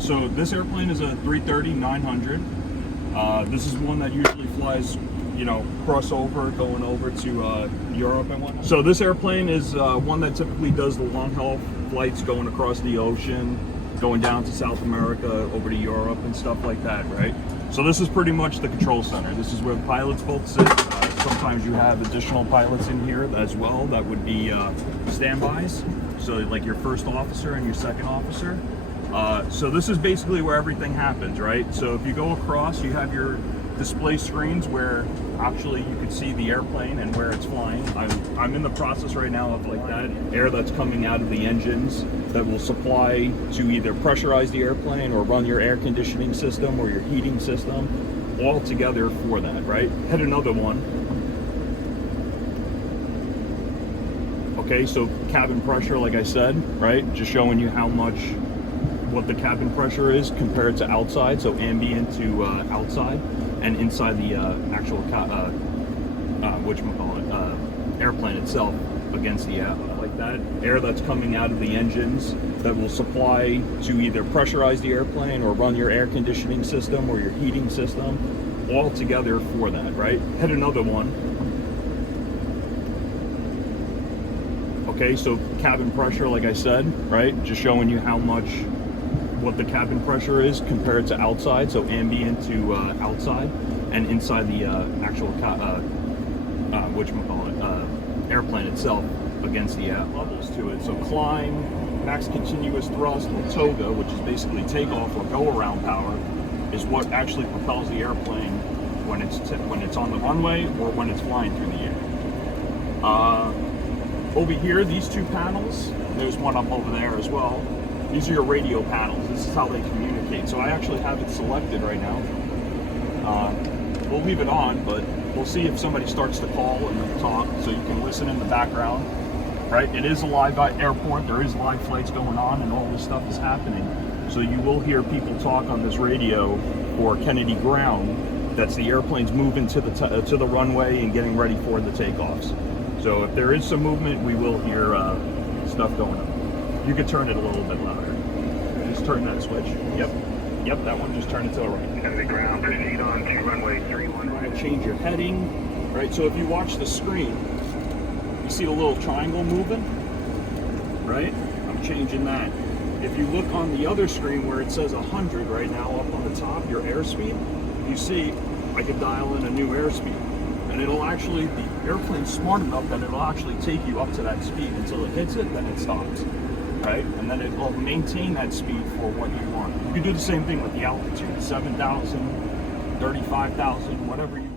So this airplane is a 330-900. This is one that usually flies, crossover, going over to Europe and whatnot. So this airplane is one that typically does the long haul flights going across the ocean, going down to South America, over to Europe and stuff like that, right? So this is pretty much the control center. This is where the pilots both sit. Sometimes you have additional pilots in here as well that would be standbys. So like your first officer and your second officer. So this is basically where everything happens, right? So if you go across, you have your display screens where actually you can see the airplane and where it's flying. I'm in the process right now of like that air that's coming out of the engines that will supply to either pressurize the airplane or run your air conditioning system or your heating system all together for that, right? Hit another one. Okay, so cabin pressure, like I said, right? Just showing you how much, what the cabin pressure is compared to outside, so ambient to outside, and inside the actual airplane itself against the like that air that's coming out of the engines that will supply to either pressurize the airplane or run your air conditioning system or your heating system all together for that, right? Hit another one. Okay, so cabin pressure, like I said, right? Just showing you how much, what the cabin pressure is compared to outside, so ambient to outside, and inside the actual airplane itself against the levels to it. So climb, max continuous thrust, or toga, which is basically takeoff or go around power, is what actually propels the airplane when it's on the runway or when it's flying through the air. Over here, these two panels, there's one up over there as well. These are your radio panels. This is how they communicate. So I actually have it selected right now. We'll leave it on, but we'll see if somebody starts to call and talk, so you can listen in the background, right? It is a live airport. There is live flights going on, and all this stuff is happening. So you will hear people talk on this radio for Kennedy Ground. That's the airplanes moving to the runway and getting ready for the takeoffs. So if there is some movement, we will hear stuff going on. You could turn it a little bit louder. Just turn that switch. Yep, that one, just turn it to the right. Kennedy Ground, proceed on to runway 31. Right, change your heading, right? So if you watch the screen, you see the little triangle moving, right? I'm changing that. If you look on the other screen where it says 100 right now up on the top, your airspeed, you see I could dial in a new airspeed. And it'll actually, the airplane's smart enough that it'll actually take you up to that speed until it hits it, then it stops. Right? And then it will maintain that speed for what you want. You can do the same thing with the altitude, 7,000, 35,000, whatever you want.